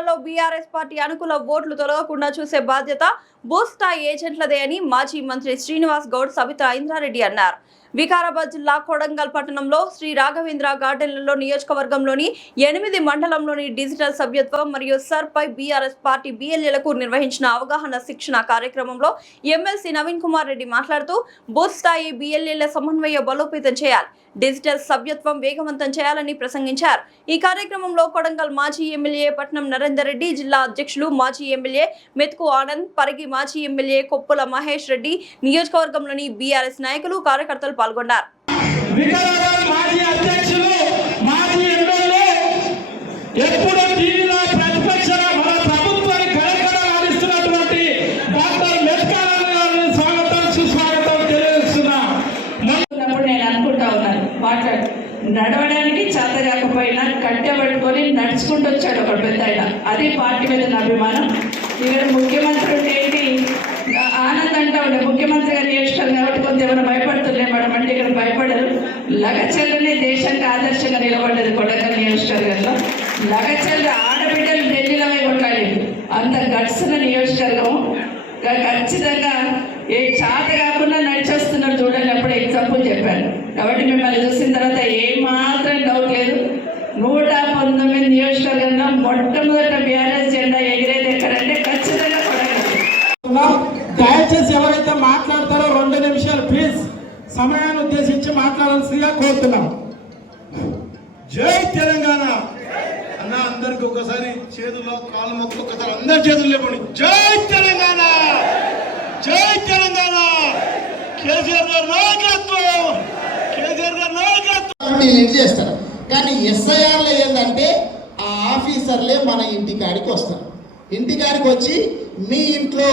ఎన్నికలలో BRS party అనుకూల ఓట్లు తొలగకుండా చూసే బాధ్యత బూత్ స్థాయి ఏజెంట్లదే అని మాజీ మంత్రి శ్రీనివాస్ గౌడ్ సబితా ఇంద్రారెడ్డి అన్నారు. వికారాబాద్ జిల్లా కొడంగల్ పట్టణంలో శ్రీ రాఘవేంద్ర గార్డెన్లలో నియోజకవర్గంలోని 8 మండలంలోని డిజిటల్ సభ్యత్వం మరియు సర్పై బీఆర్ఎస్ పార్టీ బీఎల్ఏలకు నిర్వహించిన అవగాహన శిక్షణ కార్యక్రమంలో ఎమ్మెల్సీ నవీన్ కుమార్ రెడ్డి మాట్లాడుతూ బూత్ స్థాయి బీఎల్ఏల సమన్వయ బలోపేతం చేయాలి, డిజిటల్ సభ్యత్వం వేగవంతం చేయాలని ప్రసంగించారు. ఈ కార్యక్రమంలో కొడంగల్ మాజీ ఎమ్మెల్యే పట్నం నరేందర్ రెడ్డి, జిల్లా అధ్యక్షులు మాజీ ఎమ్మెల్యే మెతుకు ఆనంద్, పరిగి మాజీ ఎమ్మెల్యే కొప్పుల మహేష్ రెడ్డి, నియోజకవర్గంలోని బీఆర్ఎస్ నాయకులు కార్యకర్తలు పాల్గొన్నారు. నడవడానికి చేత కాకపోయినా కట్టెబట్టుకొని నడుచుకుంటూ వచ్చాడు ఒక పెద్ద ఆయన. అది పార్టీ మీద నా అభిమానం. ఇక్కడ ముఖ్యమంత్రి ఉంటే ఏంటి ఆనంద్ అంటా ఉండే ముఖ్యమంత్రి గారు నియోజకవర్గం కాబట్టి కొంత ఏమైనా భయపడుతుండే మేడం అంటే ఇక్కడ భయపడరు. లగచర్లనే దేశానికి ఆదర్శంగా నిలబడ్డది కొడంగల్ నియోజకవర్గంలో. లగచర్ల ఆడబిడ్డలు ఢిల్లీలో కొట్లాడేది అంత గడిచిన నియోజకవర్గం. ఖచ్చితంగా ఏ చేత కాకుండా నడిచేస్తున్నారు చూడండి. అప్పుడు ఎగ్జాంపుల్ చెప్పాను కాబట్టి మిమ్మల్ని చూసిన తర్వాత ఏమాత్రం డౌట్ లేదు. 119 నియోజకవర్గంలో మొట్టమొదట బీఆర్ఎస్ జెండా ఎగిరేది ఎక్కడంటే ఖచ్చితంగా కొడంగల్. దయచేసి ఎవరైతే మాట్లాడతారో 2 నిమిషాలు ప్లీజ్ సమయాన్ని ఉద్దేశించి మాట్లాడాల్సిందిగా కోరుతున్నాం. జై తెలంగాణ అన్న అందరికి ఒకసారి చేతుల్లో కాలు మొక్క ఒకసారి అందరి చేతులు లేపండి. జై తెలంగాణ, జై తెలంగాణ. కేసీఆర్ గారు నాయకత్వం, కేసీఆర్ గారు నాయకత్వం చేస్తారు. కానీ ఎస్ఐఆర్లో ఏంటంటే ఆ ఆఫీసర్లే మన ఇంటికాడికి వస్తారు. ఇంటికాడికి వచ్చి మీ ఇంట్లో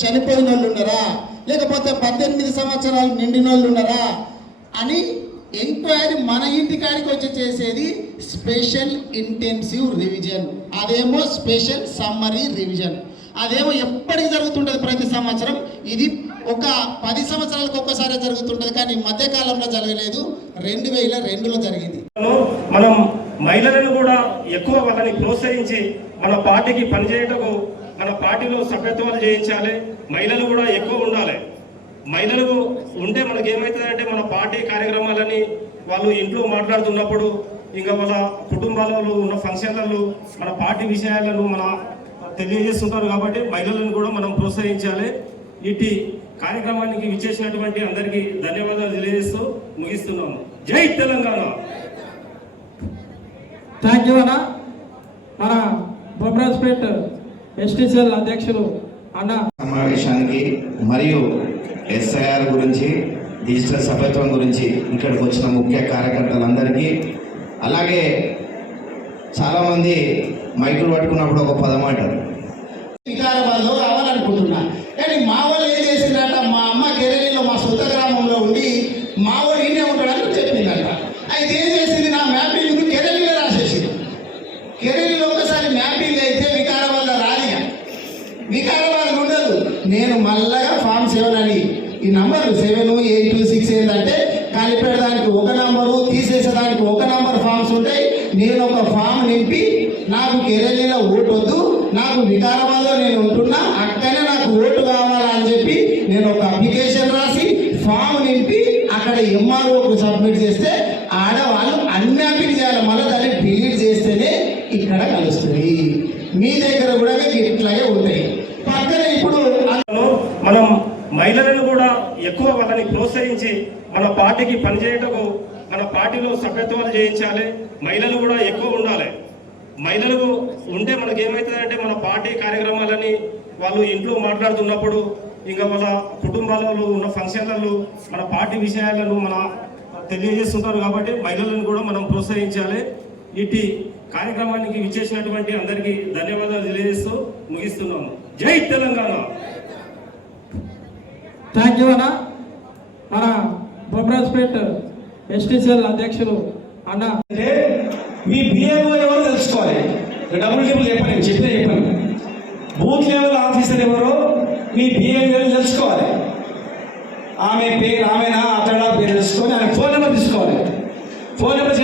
చనిపోయిన వాళ్ళు ఉన్నారా, లేకపోతే 18 సంవత్సరాలు నిండిన వాళ్ళు ఉన్నారా అని ఎంక్వైరీ మన ఇంటికాడికి వచ్చి చేసేది స్పెషల్ ఇంటెన్సివ్ రివిజన్. అదేమో స్పెషల్ సమ్మరీ రివిజన్. అదేమో ఎప్పటికి జరుగుతుంటుంది ప్రతి సంవత్సరం. ఇది ఒక 10 సంవత్సరాలకు ఒక్కసారి జరుగుతుంటుంది. కానీ మధ్యకాలంలో జరగలేదు, 2002లో జరిగింది. మనం మహిళలను కూడా ఎక్కువ వాళ్ళని ప్రోత్సహించి మన పార్టీకి పనిచేయటకు మన పార్టీలో సభ్యత్వాలు చేయించాలి. మహిళలు కూడా ఎక్కువ ఉండాలి. మహిళలకు ఉంటే మనకి ఏమవుతుందంటే మన పార్టీ కార్యక్రమాలని వాళ్ళు ఇంట్లో మాట్లాడుతున్నప్పుడు ఇంకా వాళ్ళ కుటుంబాలలో ఉన్న ఫంక్షన్లలో మన పార్టీ విషయాలను మన తెలియజేస్తుంటారు. కాబట్టి మహిళలను కూడా మనం ప్రోత్సహించాలి. ఇటు కార్యక్రమానికి విచ్చేసినటువంటి అందరికీ ధన్యవాదాలు తెలియజేస్తూ ముగిస్తున్నాము. జై తెలంగాణ. థ్యాంక్ యూ అన్న. మన బొబ్రాజ్పేట్ ఎస్టీసీఎల్ అధ్యక్షులు అన్న సమావేశానికి మరియు ఎస్ఐఆర్ గురించి డిజిటల్ సభ్యత్వం గురించి ఇక్కడికి వచ్చిన ముఖ్య కార్యకర్తలందరికీ, అలాగే చాలామంది మైకులు పట్టుకున్నప్పుడు ఒక పదం అంటారు వికారాబాద్లో రావాలనుకుంటున్నా. కానీ మా వాళ్ళు ఏం చేసిందంట, మా అమ్మ కెరళీలో మా సొంత గ్రామంలో ఉండి మా వాడు ఈయనే ఉంటాడని చెప్పిందంట. అయితే ఏం చేసింది, నా మ్యాపింగ్ కెరళీలో రాసేసింది. కెరళీలో ఒకసారి మ్యాపింగ్ అయితే వికారాబాద్లో రాలిగా, వికారాబాద్ ఉండదు. నేను మళ్ళగా ఫామ్ 7 అని ఈ నంబర్లు 7, 8, 6 ఏంటంటే కలిపేయడానికి ఒక నంబరు, తీసేసేదానికి ఒక నంబర్ ఫామ్స్ ఉంటాయి. నేను ఒక ఫామ్ నింపి నాకు కెరళీలో ఓటు వద్దు, నాకు వికారాబాద్లో నేను ఉంటున్నా, అక్కడనే నాకు ఓటు కావాలని చెప్పి నేను ఒక అప్లికేషన్ రాసి ఫామ్ నింపి అక్కడ ఎంఆర్ఓకు సబ్మిట్ చేస్తే ఆడవాళ్ళు అన్ని అప్లిక్ చేయాలి. మళ్ళీ దాన్ని డిలీట్ చేస్తేనే ఇక్కడ కలుస్తుంది. మీ దగ్గర కూడా ఇట్లాగే ఉంటాయి. పక్కన ఇప్పుడు మనం మహిళలను కూడా ఎక్కువ వాళ్ళని ప్రోత్సహించి మన పార్టీకి పనిచేయటకు మన పార్టీలో సభ్యత్వాలు చేయించాలి. మహిళలు కూడా ఎక్కువ ఉండాలి. మహిళలకు ఉంటే మనకి ఏమవుతుందంటే మన పార్టీ కార్యక్రమాలని వాళ్ళు ఇంట్లో మాట్లాడుతున్నప్పుడు ఇంకా వాళ్ళ కుటుంబాలలో ఉన్న ఫంక్షన్లలో మన పార్టీ విషయాలను మన తెలియజేస్తుంటారు. కాబట్టి మహిళలను కూడా మనం ప్రోత్సహించాలి. ఇటు కార్యక్రమానికి విచ్చేసినటువంటి అందరికీ ధన్యవాదాలు తెలియజేస్తూ ముగిస్తున్నాము. జై తెలంగాణ. థ్యాంక్ యూ అన్న. మన బొబ్రాజ్పేట్ ఎస్టీసీఎల్ అధ్యక్షులు అన్న అంటే మీ బిఏఓ ఎవరో తెలుసుకోవాలి. డబుల్ చెప్పండి, చెప్పండి. బూత్ లెవెల్ ఆఫీసర్ ఎవరో మీ బిఏఓ తెలుసుకోవాలి. ఆమె పేరు ఆమెనా అతడా పేరు తెలుసుకొని ఆయన ఫోన్ నెంబర్ తీసుకోవాలి. Phone number